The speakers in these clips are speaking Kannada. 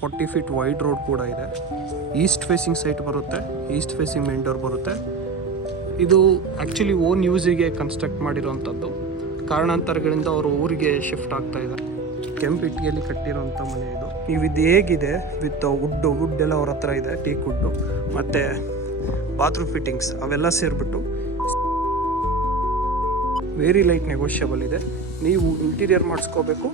40 ಫೀಟ್ ವೈಡ್ ರೋಡ್ ಕೂಡ ಇದೆ. ಈಸ್ಟ್ ಫೇಸಿಂಗ್ ಸೈಟ್ ಬರುತ್ತೆ, ಈಸ್ಟ್ ಫೇಸಿಂಗ್ ಮೇನ್ ಡೋರ್ ಬರುತ್ತೆ. ಇದು ಆ್ಯಕ್ಚುಲಿ ಓನ್ ಯೂಸಿಗೆ ಕನ್ಸ್ಟ್ರಕ್ಟ್ ಮಾಡಿರೋವಂಥದ್ದು. ಕಾರಣಾಂತರಗಳಿಂದ ಅವರು ಊರಿಗೆ ಶಿಫ್ಟ್ ಆಗ್ತಾ ಇದ್ದಾರೆ. ಕೆಂಪು ಇಟ್ಟಿಗೆಯಲ್ಲಿ ಕಟ್ಟಿರೋಂಥ ಮನೆ ಇದು. ನೀವು ಇದು ಹೇಗಿದೆ ವಿತ್ ವುಡ್ ಎಲ್ಲ ಅವ್ರ ಹತ್ರ ಇದೆ, ಟೀಕ್ ವುಡ್ಡು ಮತ್ತು ಬಾತ್ರೂಮ್ ಫಿಟ್ಟಿಂಗ್ಸ್ ಅವೆಲ್ಲ ಸೇರಿಬಿಟ್ಟು ವೆರಿ ಲೈಟ್ ನೆಗೋಷಿಯಬಲ್ ಇದೆ. ನೀವು ಇಂಟೀರಿಯರ್ ಮಾಡಿಸ್ಕೋಬೇಕು,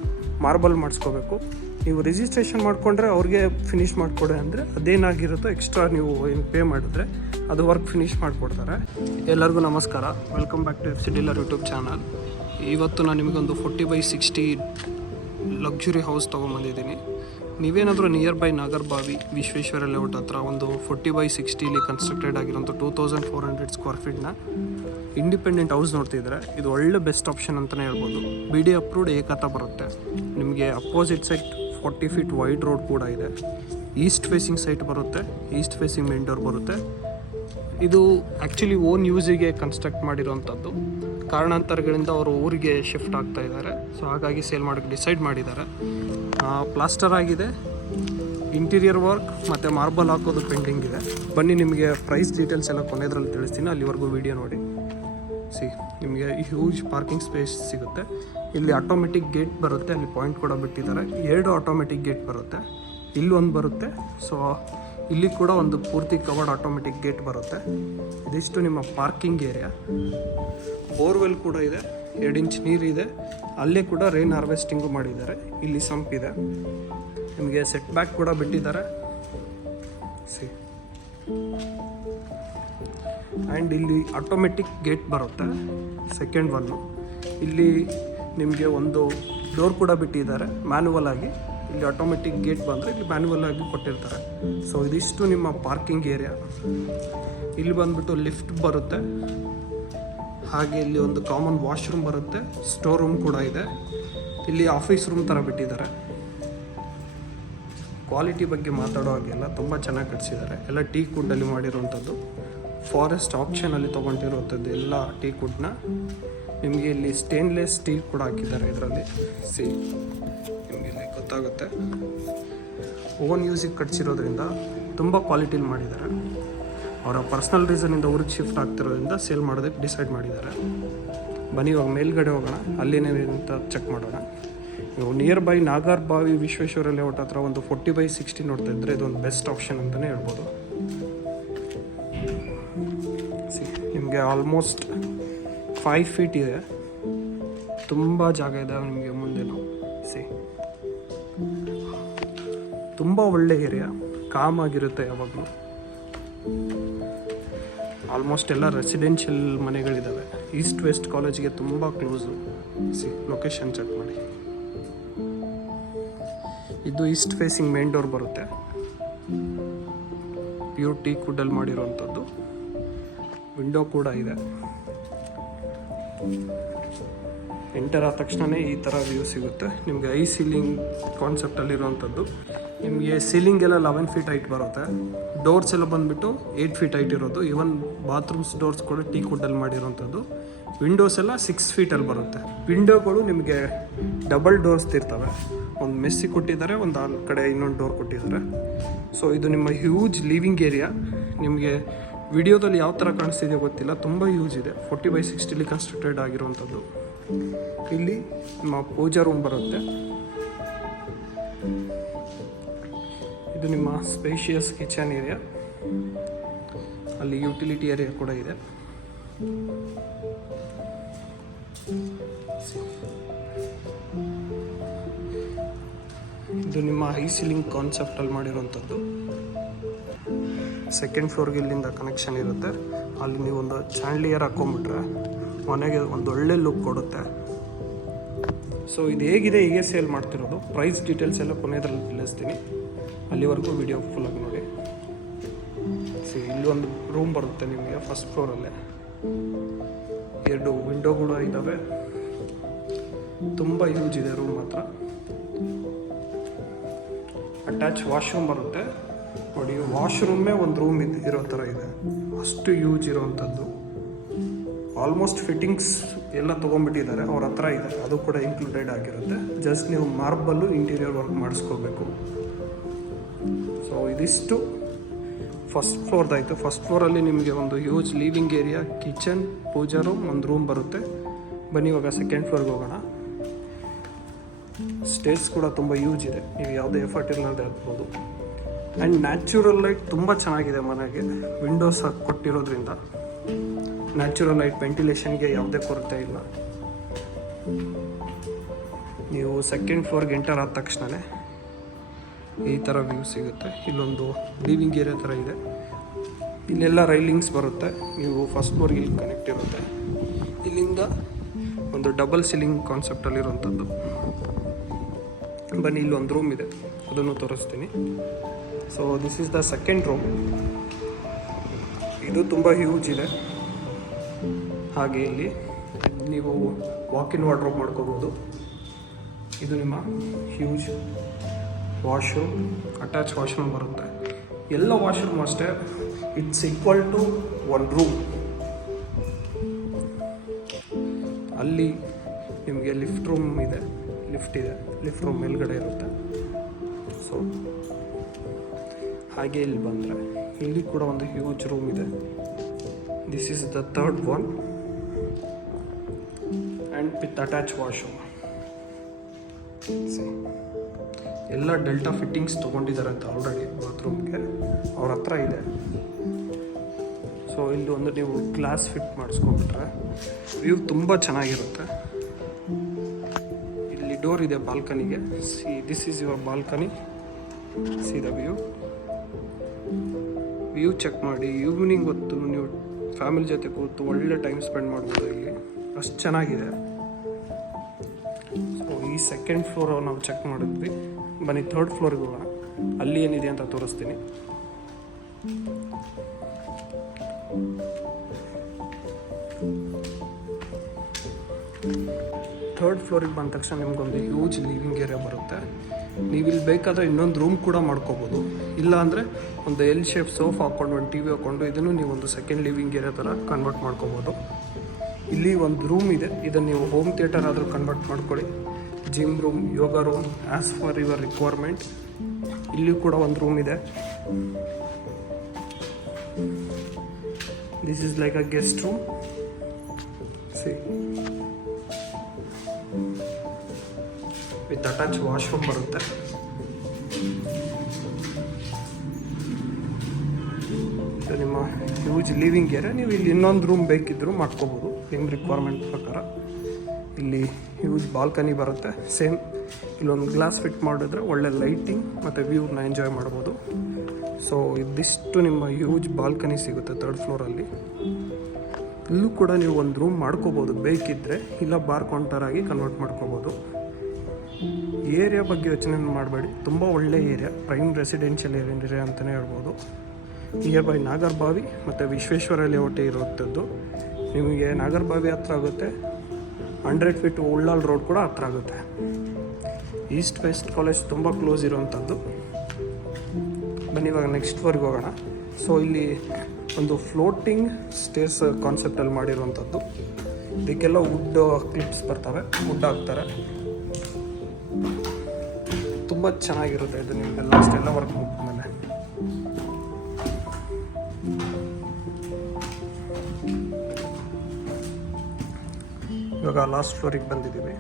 ಮಾರ್ಬಲ್ ಮಾಡಿಸ್ಕೋಬೇಕು. ನೀವು ರಿಜಿಸ್ಟ್ರೇಷನ್ ಮಾಡಿಕೊಂಡ್ರೆ ಅವ್ರಿಗೆ ಫಿನಿಷ್ ಮಾಡಿಕೊಡೆ ಅಂದರೆ ಅದೇನಾಗಿರುತ್ತೋ ಎಕ್ಸ್ಟ್ರಾ ನೀವು ಏನು ಪೇ ಮಾಡಿದ್ರೆ ಅದು ವರ್ಕ್ ಫಿನಿಷ್ ಮಾಡಿಕೊಡ್ತಾರೆ. ಎಲ್ಲರಿಗೂ ನಮಸ್ಕಾರ, welcome back to FC dealer YouTube channel. ಇವತ್ತು ನಾನು ನಿಮಗೊಂದು 40/60 ಲಕ್ಸುರಿ ಹೌಸ್ ತೊಗೊಂಬಂದಿದ್ದೀನಿ. ನೀವೇನಾದರೂ nearby Nagarbhavi Vishweshwara layout ಹತ್ರ ಒಂದು 40/60 ಕನ್ಸ್ಟ್ರಕ್ಟೆಡ್ ಆಗಿರೋಂಥ 2400 ಸ್ಕ್ವೇರ್ ಫೀಟ್ನ ಇಂಡಿಪೆಂಡೆಂಟ್ ಹೌಸ್ ನೋಡ್ತಿದ್ರೆ ಇದು ಒಳ್ಳೆ ಬೆಸ್ಟ್ ಆಪ್ಷನ್ ಅಂತಲೇ ಹೇಳ್ಬೋದು. BD ಅಪ್ರೂವ್ಡ್ ಏಕತಾ ಬರುತ್ತೆ. ನಿಮಗೆ opposite side 40 feet wide road ಕೂಡ ಇದೆ. ಈಸ್ಟ್ ಫೇಸಿಂಗ್ ಸೈಟ್ ಬರುತ್ತೆ, ಈಸ್ಟ್ ಫೇಸಿಂಗ್ ಮೇನ್ ಡೋರ್ ಬರುತ್ತೆ. ಇದು ಆ್ಯಕ್ಚುಲಿ ಓನ್ ಯೂಸಿಗೆ ಕನ್ಸ್ಟ್ರಕ್ಟ್ ಮಾಡಿರೋವಂಥದ್ದು. ಕಾರಣಾಂತರಗಳಿಂದ ಅವರು ಊರಿಗೆ ಶಿಫ್ಟ್ ಆಗ್ತಾ ಇದ್ದಾರೆ. ಸೊ ಹಾಗಾಗಿ ಸೇಲ್ ಮಾಡೋಕ್ಕೆ ಡಿಸೈಡ್ ಮಾಡಿದ್ದಾರೆ. ಪ್ಲಾಸ್ಟರ್ ಆಗಿದೆ, ಇಂಟೀರಿಯರ್ ವರ್ಕ್ ಮತ್ತು ಮಾರ್ಬಲ್ ಹಾಕೋದು ಪೆಂಡಿಂಗ್ ಇದೆ. ಬನ್ನಿ ನಿಮಗೆ ಪ್ರೈಸ್ ಡೀಟೇಲ್ಸ್ ಎಲ್ಲ ಕೊನೆಯದ್ರಲ್ಲಿ ತಿಳಿಸ್ತೀನಿ, ಅಲ್ಲಿವರೆಗೂ ವಿಡಿಯೋ ನೋಡಿ. ನಿಮಗೆ ಹ್ಯೂಜ್ ಪಾರ್ಕಿಂಗ್ ಸ್ಪೇಸ್ ಸಿಗುತ್ತೆ. ಇಲ್ಲಿ ಆಟೋಮೆಟಿಕ್ ಗೇಟ್ ಬರುತ್ತೆ, ಅಲ್ಲಿ ಪಾಯಿಂಟ್ ಕೂಡ ಬಿಟ್ಟಿದ್ದಾರೆ. 2 ಆಟೋಮೆಟಿಕ್ ಗೇಟ್ ಬರುತ್ತೆ, ಇಲ್ಲಿ ಒಂದು ಬರುತ್ತೆ. ಸೊ ಇಲ್ಲಿ ಕೂಡ ಒಂದು ಪೂರ್ತಿ ಕವರ್ಡ್ ಆಟೋಮೆಟಿಕ್ ಗೇಟ್ ಬರುತ್ತೆ. ಇದಿಷ್ಟು ನಿಮ್ಮ ಪಾರ್ಕಿಂಗ್ ಏರಿಯಾ. ಬೋರ್ವೆಲ್ ಕೂಡ ಇದೆ, 2 ಇಂಚ್ ನೀರಿದೆ. ಅಲ್ಲೇ ಕೂಡ ರೈನ್ ಹಾರ್ವೆಸ್ಟಿಂಗು ಮಾಡಿದ್ದಾರೆ. ಇಲ್ಲಿ ಸಂಪ್ ಇದೆ, ನಿಮಗೆ ಸೆಟ್ ಬ್ಯಾಕ್ ಕೂಡ ಬಿಟ್ಟಿದ್ದಾರೆ. ಆ್ಯಂಡ್ ಇಲ್ಲಿ ಆಟೋಮೆಟಿಕ್ ಗೇಟ್ ಬರುತ್ತೆ, ಸೆಕೆಂಡ್ ಒನ್ನು. ಇಲ್ಲಿ ನಿಮಗೆ ಒಂದು ಡೋರ್ ಕೂಡ ಬಿಟ್ಟಿದ್ದಾರೆ ಮ್ಯಾನ್ಯುವಲ್ ಆಗಿ. ಇಲ್ಲಿ ಆಟೋಮೆಟಿಕ್ ಗೇಟ್ ಬಂದರೆ ಇಲ್ಲಿ ಮ್ಯಾನ್ಯುವಲ್ ಆಗಿ ಕೊಟ್ಟಿರ್ತಾರೆ. ಸೊ ಇದಿಷ್ಟು ನಿಮ್ಮ ಪಾರ್ಕಿಂಗ್ ಏರಿಯಾ. ಇಲ್ಲಿ ಬಂದುಬಿಟ್ಟು ಲಿಫ್ಟ್ ಬರುತ್ತೆ, ಹಾಗೆ ಇಲ್ಲಿ ಒಂದು ಕಾಮನ್ ವಾಶ್ರೂಮ್ ಬರುತ್ತೆ, ಸ್ಟೋರ್ ರೂಮ್ ಕೂಡ ಇದೆ. ಇಲ್ಲಿ ಆಫೀಸ್ ರೂಮ್ ಥರ ಬಿಟ್ಟಿದ್ದಾರೆ. ಕ್ವಾಲಿಟಿ ಬಗ್ಗೆ ಮಾತಾಡೋ ಹಾಗೆಲ್ಲ ತುಂಬ ಚೆನ್ನಾಗಿ ಕಟ್ಸಿದ್ದಾರೆ. ಎಲ್ಲ ಟೀಕ್ ವುಡ್ಡಲ್ಲಿ ಮಾಡಿರೋವಂಥದ್ದು, ಫಾರೆಸ್ಟ್ ಆಪ್ಷನಲ್ಲಿ ತೊಗೊಂಡಿರುವಂಥದ್ದು ಎಲ್ಲ ಟೀಕ್ ವುಡ್ನ. ನಿಮಗೆ ಇಲ್ಲಿ ಸ್ಟೇನ್ಲೆಸ್ ಸ್ಟೀಲ್ ಕೂಡ ಹಾಕಿದ್ದಾರೆ ಇದರಲ್ಲಿ. ನಿಮಗೆ ಇಲ್ಲಿ ಗೊತ್ತಾಗುತ್ತೆ. ಓನ್ ಯೂಸಿಗೆ ಕಟ್ಸಿರೋದ್ರಿಂದ ತುಂಬ ಕ್ವಾಲಿಟಿಲಿ ಮಾಡಿದ್ದಾರೆ. ಅವರ ಪರ್ಸ್ನಲ್ ರೀಸನಿಂದ ಊರಿಗೆ ಶಿಫ್ಟ್ ಆಗ್ತಿರೋದ್ರಿಂದ ಸೇಲ್ ಮಾಡೋದಕ್ಕೆ ಡಿಸೈಡ್ ಮಾಡಿದ್ದಾರೆ. ಬನ್ನಿ ಇವಾಗ ಮೇಲ್ಗಡೆ ಹೋಗೋಣ, ಅಲ್ಲೇನೇನಂತ ಚೆಕ್ ಮಾಡೋಣ. ನೀವು nearby Nagarbhavi Vishweshwara layout ಹತ್ರ ಒಂದು 40/60 ನೋಡ್ತಾ ಇದ್ದರೆ ಇದೊಂದು ಬೆಸ್ಟ್ ಆಪ್ಷನ್ ಅಂತಲೇ ಹೇಳ್ಬೋದು. ನಿಮಗೆ ಆಲ್ಮೋಸ್ಟ್ 5 ಫೀಟ್ ಇದೆ, ತುಂಬ ಜಾಗ ಇದೆ ನಿಮಗೆ ಮುಂದೆನೂ. ತುಂಬ ಒಳ್ಳೆ ಏರಿಯಾ, ಕಾಮ್ ಆಗಿರುತ್ತೆ ಯಾವಾಗಲೂ. ಆಲ್ಮೋಸ್ಟ್ ಎಲ್ಲ ರೆಸಿಡೆನ್ಷಿಯಲ್ ಮನೆಗಳಿದ್ದಾವೆ. ಈಸ್ಟ್ ವೆಸ್ಟ್ ಕಾಲೇಜಿಗೆ ತುಂಬ ಕ್ಲೋಸು. ಲೊಕೇಶನ್ ಚೆಕ್ ಮಾಡಿ. ಇದು ಈಸ್ಟ್ ಫೇಸಿಂಗ್ ಮೇನ್ ಡೋರ್ ಬರುತ್ತೆ, ಪ್ಯೂರ್ ಟೀಕ್ ವುಡ್ಡಲ್ಲಿ ಮಾಡಿರೋವಂಥದ್ದು. ವಿಂಡೋ ಕೂಡ ಇದೆ. ಎಂಟರ್ ಆದ ತಕ್ಷಣವೇ ಈ ಥರ ವ್ಯೂ ಸಿಗುತ್ತೆ. ನಿಮಗೆ ಐ ಸೀಲಿಂಗ್ ಕಾನ್ಸೆಪ್ಟಲ್ಲಿರುವಂಥದ್ದು. ನಿಮಗೆ ಸೀಲಿಂಗ್ ಎಲ್ಲ 11 ಫೀಟ್ ಹೈಟ್ ಬರುತ್ತೆ. ಡೋರ್ಸ್ ಎಲ್ಲ ಬಂದುಬಿಟ್ಟು 8 ಫೀಟ್ ಹೈಟ್ ಇರೋದು. ಈವನ್ ಬಾತ್ರೂಮ್ಸ್ ಡೋರ್ಸ್ ಕೂಡ ಟೀಕ್ ವುಡ್ಡಲ್ಲಿ ಮಾಡಿರೋವಂಥದ್ದು. ವಿಂಡೋಸ್ ಎಲ್ಲ 6 ಫೀಟಲ್ಲಿ ಬರುತ್ತೆ. ವಿಂಡೋಗಳು ನಿಮಗೆ ಡಬಲ್ ಡೋರ್ಸ್ ಇರ್ತವೆ. ಒಂದು ಮೆಸ್ಸಿ ಕೊಟ್ಟಿದ್ದಾರೆ, ಒಂದು ಆ ಕಡೆ ಇನ್ನೊಂದು ಡೋರ್ ಕೊಟ್ಟಿದ್ದಾರೆ. ಸೊ ಇದು ನಿಮ್ಮ ಹ್ಯೂಜ್ ಲಿವಿಂಗ್ ಏರಿಯಾ. ನಿಮಗೆ ವಿಡಿಯೋದಲ್ಲಿ ಯಾವ ಥರ ಕಾಣಿಸ್ತಿದೆಯೋ ಗೊತ್ತಿಲ್ಲ, ತುಂಬ ಯೂಸ್ ಇದೆ. 40/60 ಕನ್ಸ್ಟ್ರಕ್ಟೆಡ್ ಆಗಿರುವಂಥದ್ದು. ಇಲ್ಲಿ ನಿಮ್ಮ ಪೂಜಾ ರೂಮ್ ಬರುತ್ತೆ. ಇದು ನಿಮ್ಮ ಸ್ಪೇಷಿಯಸ್ ಕಿಚನ್ ಏರಿಯಾ. ಅಲ್ಲಿ ಯುಟಿಲಿಟಿ ಏರಿಯಾ ಕೂಡ ಇದೆ. ಇದು ನಿಮ್ಮ ಹೈ ಸೀಲಿಂಗ್ ಕಾನ್ಸೆಪ್ಟಲ್ಲಿ ಮಾಡಿರೋವಂಥದ್ದು. ಸೆಕೆಂಡ್ ಫ್ಲೋರ್ಗೆ ಇಲ್ಲಿಂದ ಕನೆಕ್ಷನ್ ಇರುತ್ತೆ. ಅಲ್ಲಿ ನೀವು ಒಂದು ಚಾಂಡ್ಲಿಯರ್ ಹಾಕ್ಕೊಂಬಿಟ್ರೆ ಮನೆಗೆ ಒಂದು ಒಳ್ಳೆ ಲುಕ್ ಕೊಡುತ್ತೆ. ಸೊ ಇದು ಹೇಗಿದೆ, ಹೀಗೆ ಸೇಲ್ ಮಾಡ್ತಿರೋದು. ಪ್ರೈಸ್ ಡೀಟೇಲ್ಸ್ ಎಲ್ಲ ಕೊನೆಯದ್ರಲ್ಲಿ ತಿಳಿಸ್ತೀನಿ, ಅಲ್ಲಿವರೆಗೂ ವಿಡಿಯೋ ಫುಲ್ಲಾಗಿ ನೋಡಿ. ಇಲ್ಲಿ ಒಂದು ರೂಮ್ ಬರುತ್ತೆ ನಿಮಗೆ ಫಸ್ಟ್ ಫ್ಲೋರಲ್ಲೇ. 2 ವಿಂಡೋಗಳು ಇದ್ದಾವೆ. ತುಂಬ ಯೂಸ್ ಇದೆ ರೂಮ್ ಮಾತ್ರ. ಅಟ್ಯಾಚ್ ವಾಶ್ರೂಮ್ ಬರುತ್ತೆ ನೋಡಿ. ವಾಶ್ರೂಮೇ ಒಂದು ರೂಮ್ ಇರೋ ಥರ ಇದೆ, ಅಷ್ಟು ಯೂಸ್ ಇರೋವಂಥದ್ದು. ಆಲ್ಮೋಸ್ಟ್ ಫಿಟ್ಟಿಂಗ್ಸ್ ಎಲ್ಲ ತೊಗೊಂಡ್ಬಿಟ್ಟಿದ್ದಾರೆ, ಅವ್ರ ಹತ್ರ ಇದೆ. ಅದು ಕೂಡ ಇನ್ಕ್ಲೂಡೆಡ್ ಆಗಿರುತ್ತೆ. ಜಸ್ಟ್ ನೀವು ಮಾರ್ಬಲ್ಲು ಇಂಟೀರಿಯರ್ ವರ್ಕ್ ಮಾಡಿಸ್ಕೋಬೇಕು. ಇದಿಷ್ಟು ಫಸ್ಟ್ ಫ್ಲೋರ್ದಾಯಿತು. ಫಸ್ಟ್ ಫ್ಲೋರಲ್ಲಿ ನಿಮಗೆ ಒಂದು ಹ್ಯೂಜ್ ಲಿವಿಂಗ್ ಏರಿಯಾ, ಕಿಚನ್, ಪೂಜಾ ರೂಮ್, ಒಂದು ರೂಮ್ ಬರುತ್ತೆ. ಬನ್ನಿ ಇವಾಗ ಸೆಕೆಂಡ್ ಫ್ಲೋರ್ಗೆ ಹೋಗೋಣ. ಸ್ಟೇರ್ಸ್ ಕೂಡ ತುಂಬ ಯೂಸ್ ಇದೆ, ನೀವು ಯಾವುದೇ ಎಫರ್ಟ್ ಇರಲಾರ್ದೆ ಆಗ್ಬೋದು. ಆ್ಯಂಡ್ ನ್ಯಾಚುರಲ್ ಲೈಟ್ ತುಂಬ ಚೆನ್ನಾಗಿದೆ ಮನೆಗೆ. ವಿಂಡೋಸ್ ಹಾಕಿ ಕೊಟ್ಟಿರೋದ್ರಿಂದ ನ್ಯಾಚುರಲ್ ಲೈಟ್, ವೆಂಟಿಲೇಷನ್ಗೆ ಯಾವುದೇ ಕೊರತೆ ಇಲ್ಲ. ನೀವು ಸೆಕೆಂಡ್ ಫ್ಲೋರ್ಗೆ ಎಂಟರ್ ಆದ ತಕ್ಷಣವೇ ಈ ಥರ ವ್ಯೂ ಸಿಗುತ್ತೆ. ಇಲ್ಲೊಂದು ಲಿವಿಂಗ್ ಏರಿಯಾ ಥರ ಇದೆ, ಇಲ್ಲೆಲ್ಲ ರೈಲಿಂಗ್ಸ್ ಬರುತ್ತೆ. ನೀವು ಫಸ್ಟ್ ಫ್ಲೋರ್ಗೆ ಇಲ್ಲಿ ಕನೆಕ್ಟ್ ಇರುತ್ತೆ. ಇಲ್ಲಿಂದ ಒಂದು ಡಬಲ್ ಸೀಲಿಂಗ್ ಕಾನ್ಸೆಪ್ಟಲ್ಲಿರುವಂಥದ್ದು. ಬನ್ನಿ ಇಲ್ಲೊಂದು ರೂಮ್ ಇದೆ, ಅದನ್ನು ತೋರಿಸ್ತೀನಿ. So this is the second room. ಇದು ತುಂಬ ಹ್ಯೂಜ್ ಇದೆ. ಹಾಗೆ ಇಲ್ಲಿ ನೀವು ವಾಕ್-ಇನ್ ವಾರ್ಡ್ರೋಬ್ ಮಾಡ್ಕೋಬೋದು. ಇದು ನಿಮ್ಮ ಹ್ಯೂಜ್ ವಾಶ್ರೂಮ್, ಅಟ್ಯಾಚ್ ವಾಶ್ರೂಮ್ ಬರುತ್ತೆ. ಎಲ್ಲ ವಾಶ್ರೂಮ್ ಅಷ್ಟೇ it's equal to one room. ಅಲ್ಲಿ ನಿಮಗೆ ಲಿಫ್ಟ್ ರೂಮ್ ಇದೆ, ಲಿಫ್ಟ್ ರೂಮ್ ಮೇಲ್ಗಡೆ ಇರುತ್ತೆ. ಸೊ ಹಾಗೆ ಇಲ್ಲಿ ಬಂದರೆ ಇಲ್ಲಿ ಕೂಡ ಒಂದು ಹ್ಯೂಜ್ ರೂಮ್ ಇದೆ. This is the third one and with attach washroom. ಎಲ್ಲ ಡೆಲ್ಟಾ ಫಿಟ್ಟಿಂಗ್ಸ್ ತೊಗೊಂಡಿದ್ದಾರೆ ಅಂತ ಆಲ್ರೆಡಿ ಬಾತ್ರೂಮ್ಗೆ ಅವ್ರ ಹತ್ರ ಇದೆ. ಸೊ ಇಲ್ಲಿ ಒಂದು ನೀವು ಗ್ಲಾಸ್ ಫಿಟ್ ಮಾಡಿಸ್ಕೊಂಡ್ಬಿಟ್ರೆ ವ್ಯೂ ತುಂಬ ಚೆನ್ನಾಗಿರುತ್ತೆ. ಇಲ್ಲಿ ಡೋರ್ ಇದೆ ಬಾಲ್ಕನಿಗೆ. This is your balcony. See the view check ಮಾಡಿ. ಈವ್ನಿಂಗ್ ಹೊತ್ತು ನೀವು ಫ್ಯಾಮಿಲಿ ಜೊತೆ ಕೂತು ಒಳ್ಳೆ ಟೈಮ್ ಸ್ಪೆಂಡ್ ಮಾಡ್ಬೋದು ಇಲ್ಲಿ, ಅಷ್ಟು ಚೆನ್ನಾಗಿದೆ. ಸೊ ಈ ಸೆಕೆಂಡ್ ಫ್ಲೋರ್ ನಾವು ಚೆಕ್ ಮಾಡಿದ್ವಿ. ಬನ್ನಿ ಥರ್ಡ್ ಫ್ಲೋರ್ಗೆ ಹೋಗೋಣ, ಅಲ್ಲಿ ಏನಿದೆ ಅಂತ ತೋರಿಸ್ತೀನಿ. ಥರ್ಡ್ ಫ್ಲೋರಿಗೆ ಬಂದ ತಕ್ಷಣ ನಿಮ್ಗೊಂದು ಹ್ಯೂಜ್ ಲಿವಿಂಗ್ ಏರಿಯಾ ಬರುತ್ತೆ. ನೀವು ಇಲ್ಲಿ ಬೇಕಾದರೆ ಇನ್ನೊಂದು ರೂಮ್ ಕೂಡ ಮಾಡ್ಕೋಬೋದು. ಇಲ್ಲ ಅಂದರೆ ಒಂದು ಎಲ್ ಶೇಪ್ ಸೋಫಾ ಹಾಕ್ಕೊಂಡು ಒಂದು TV ಹಾಕ್ಕೊಂಡು ಇದನ್ನು ನೀವು ಒಂದು ಸೆಕೆಂಡ್ ಲಿವಿಂಗ್ ಏರಿಯಾ ಥರ ಕನ್ವರ್ಟ್ ಮಾಡ್ಕೋಬೋದು. ಇಲ್ಲಿ ಒಂದು ರೂಮ್ ಇದೆ, ಇದನ್ನು ನೀವು ಹೋಮ್ ಥಿಯೇಟರ್ ಆದರೂ ಕನ್ವರ್ಟ್ ಮಾಡ್ಕೊಳ್ಳಿ. Gym room, yoga room, as for your requirement. ಇಲ್ಲಿ ಕೂಡ ಒಂದು ರೂಮ್ ಇದೆ. This is like a guest room. C with attach washroom ಬರುತ್ತೆ. ಇದು ನಿಮ್ಮ ಹ್ಯೂಜ್ ಲಿವಿಂಗ್ ಏರಿಯಾ. ನೀವು ಇಲ್ಲಿ ಇನ್ನೊಂದು ರೂಮ್ ಬೇಕಿದ್ದರೂ ಮಾಡ್ಕೋಬೋದು ನಿಮ್ಮ ರಿಕ್ವೈರ್ಮೆಂಟ್ ಪ್ರಕಾರ. ಇಲ್ಲಿ ಹ್ಯೂಜ್ ಬಾಲ್ಕನಿ ಬರುತ್ತೆ. ಸೇಮ್ ಇಲ್ಲೊಂದು ಗ್ಲಾಸ್ ಫಿಟ್ ಮಾಡಿದ್ರೆ ಒಳ್ಳೆ ಲೈಟಿಂಗ್ ಮತ್ತು ವ್ಯೂನ ಎಂಜಾಯ್ ಮಾಡ್ಬೋದು. ಸೊ ಇದಿಷ್ಟು ನಿಮ್ಮ ಹ್ಯೂಜ್ ಬಾಲ್ಕನಿ ಸಿಗುತ್ತೆ ಥರ್ಡ್ ಫ್ಲೋರಲ್ಲಿ. ಇಲ್ಲೂ ಕೂಡ ನೀವು ಒಂದು ರೂಮ್ ಮಾಡ್ಕೋಬೋದು ಬೇಕಿದ್ದರೆ, ಇಲ್ಲ ಬಾರ್ ಕೌಂಟರ್ ಆಗಿ ಕನ್ವರ್ಟ್ ಮಾಡ್ಕೋಬೋದು. ಏರಿಯಾ ಬಗ್ಗೆ ಯೋಚನೆ ಮಾಡಬೇಡಿ, ತುಂಬ ಒಳ್ಳೆ ಏರಿಯಾ, ಪ್ರೈಮ್ ರೆಸಿಡೆನ್ಷಿಯಲ್ ಏರಿಯಾ ಅಂತಲೇ ಹೇಳ್ಬೋದು. ನಿಯರ್ ಬೈ ನಾಗರಬಾವಿ ಮತ್ತು ವಿಶ್ವೇಶ್ವರ ಲೇಔಟ್ ಇರುವಂಥದ್ದು. ನಿಮಗೆ ನಾಗರಬಾವಿ ಹತ್ರ ಆಗುತ್ತೆ, 100 ಫೀಟ್ ಉಳ್ಳಾಲ್ ರೋಡ್ ಕೂಡ ಹತ್ರ ಆಗುತ್ತೆ. ಈಸ್ಟ್ ವೆಸ್ಟ್ ಕಾಲೇಜ್ ತುಂಬ ಕ್ಲೋಸ್ ಇರುವಂಥದ್ದು. ಬನ್ನಿ ಇವಾಗ ನೆಕ್ಸ್ಟ್ ಫ್ಲೋರ್ಗೆ ಹೋಗೋಣ. ಸೊ ಇಲ್ಲಿ ಒಂದು ಫ್ಲೋಟಿಂಗ್ ಸ್ಟೇರ್ಸ್ ಕಾನ್ಸೆಪ್ಟಲ್ಲಿ ಮಾಡಿರುವಂಥದ್ದು. ಇದಕ್ಕೆಲ್ಲ ವುಡ್ ಕ್ಲಿಪ್ಸ್ ಬರ್ತವೆ, ವುಡ್ ಹಾಕ್ತಾರೆ. ತುಂಬ ಚೆನ್ನಾಗಿರುತ್ತೆ ಇದು. ನಿಮಗೆಲ್ಲ ಅಷ್ಟೆಲ್ಲ ವರ್ಕ್ ಮುಗಿದ್ಮೇಲೆ ಇವಾಗ ಲಾಸ್ಟ್ ಫ್ಲೋರಿಗೆ ಬಂದಿದ್ದೀವಿ.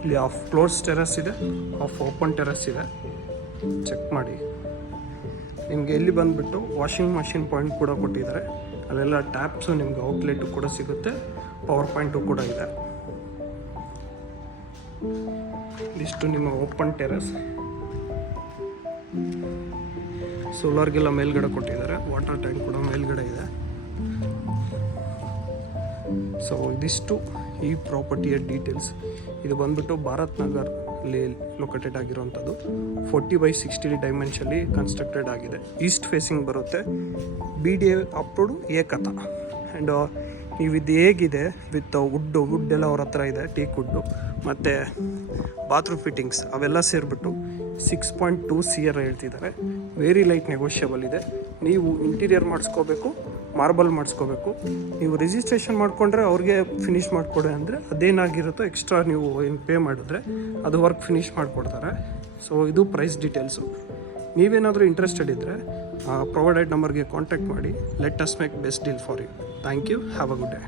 ಇಲ್ಲಿ ಆಫ್ ಕ್ಲೋಸ್ ಟೆರೆಸ್ ಇದೆ, ಆಫ್ ಓಪನ್ ಟೆರೆಸ್ ಇದೆ. ಚೆಕ್ ಮಾಡಿ. ನಿಮಗೆ ಇಲ್ಲಿ ಬಂದುಬಿಟ್ಟು ವಾಷಿಂಗ್ ಮಷಿನ್ ಪಾಯಿಂಟ್ ಕೂಡ ಕೊಟ್ಟಿದ್ದಾರೆ. ಅಲ್ಲೆಲ್ಲ ಟ್ಯಾಪ್ಸು ನಿಮ್ಗೆ ಔಟ್ಲೆಟು ಕೂಡ ಸಿಗುತ್ತೆ, ಪವರ್ ಪಾಯಿಂಟು ಕೂಡ ಇದೆ. ಇದಿಷ್ಟು ನಿಮ್ಮ ಓಪನ್ ಟೆರೆಸ್. ಸೋಲಾರ್ಗೆಲ್ಲ ಮೇಲ್ಗಡೆ ಕೊಟ್ಟಿದ್ದಾರೆ, ವಾಟರ್ ಟ್ಯಾಂಕ್ ಕೂಡ ಮೇಲ್ಗಡೆ ಇದೆ. ಸೊ ಇದಿಷ್ಟು ಈ ಪ್ರಾಪರ್ಟಿಯ ಡೀಟೇಲ್ಸ್. ಇದು ಬಂದ್ಬಿಟ್ಟು ಭಾರತ್ ನಗರಲ್ಲಿ ಲೊಕೇಟೆಡ್ ಆಗಿರುವಂಥದ್ದು. 40/60 ಡೈಮೆನ್ಷನ್ಲಿ ಕನ್ಸ್ಟ್ರಕ್ಟೆಡ್ ಆಗಿದೆ. ಈಸ್ಟ್ ಫೇಸಿಂಗ್ ಬರುತ್ತೆ. BDA ಅಪ್ರೂವ್ಡ್ ಏಕತಾ. ಆ್ಯಂಡ್ ನೀವು ಇದು ಹೇಗಿದೆ ವಿತ್ ವುಡ್ ಎಲ್ಲ ಅವ್ರ ಹತ್ರ ಇದೆ, ಟೀಕ್ ವುಡ್ಡು ಮತ್ತು ಬಾತ್ರೂಮ್ ಫಿಟ್ಟಿಂಗ್ಸ್ ಅವೆಲ್ಲ ಸೇರಿಬಿಟ್ಟು 6.2 CR ಹೇಳ್ತಿದ್ದಾರೆ. ವೆರಿ ಲೈಟ್ ನೆಗೋಷಿಯಬಲ್ ಇದೆ. ನೀವು ಇಂಟೀರಿಯರ್ ಮಾಡಿಸ್ಕೋಬೇಕು, ಮಾರ್ಬಲ್ ಮಾಡಿಸ್ಕೋಬೇಕು. ನೀವು ರಿಜಿಸ್ಟ್ರೇಷನ್ ಮಾಡಿಕೊಂಡ್ರೆ ಅವ್ರಿಗೆ ಫಿನಿಷ್ ಮಾಡಿಕೊಡಿ ಅಂದರೆ ಅದೇನಾಗಿರುತ್ತೋ ಎಕ್ಸ್ಟ್ರಾ ನೀವು ಏನು ಪೇ ಮಾಡಿದ್ರೆ ಅದು ವರ್ಕ್ ಫಿನಿಷ್ ಮಾಡಿಕೊಡ್ತಾರೆ. ಸೊ ಇದು ಪ್ರೈಸ್ ಡೀಟೇಲ್ಸು. ನೀವೇನಾದರೂ ಇಂಟ್ರೆಸ್ಟೆಡ್ ಇದ್ದರೆ ಪ್ರೊವೈಡೆಡ್ ನಂಬರ್ಗೆ ಕಾಂಟ್ಯಾಕ್ಟ್ ಮಾಡಿ. Let us make best deal for you. Thank you. Have a good day.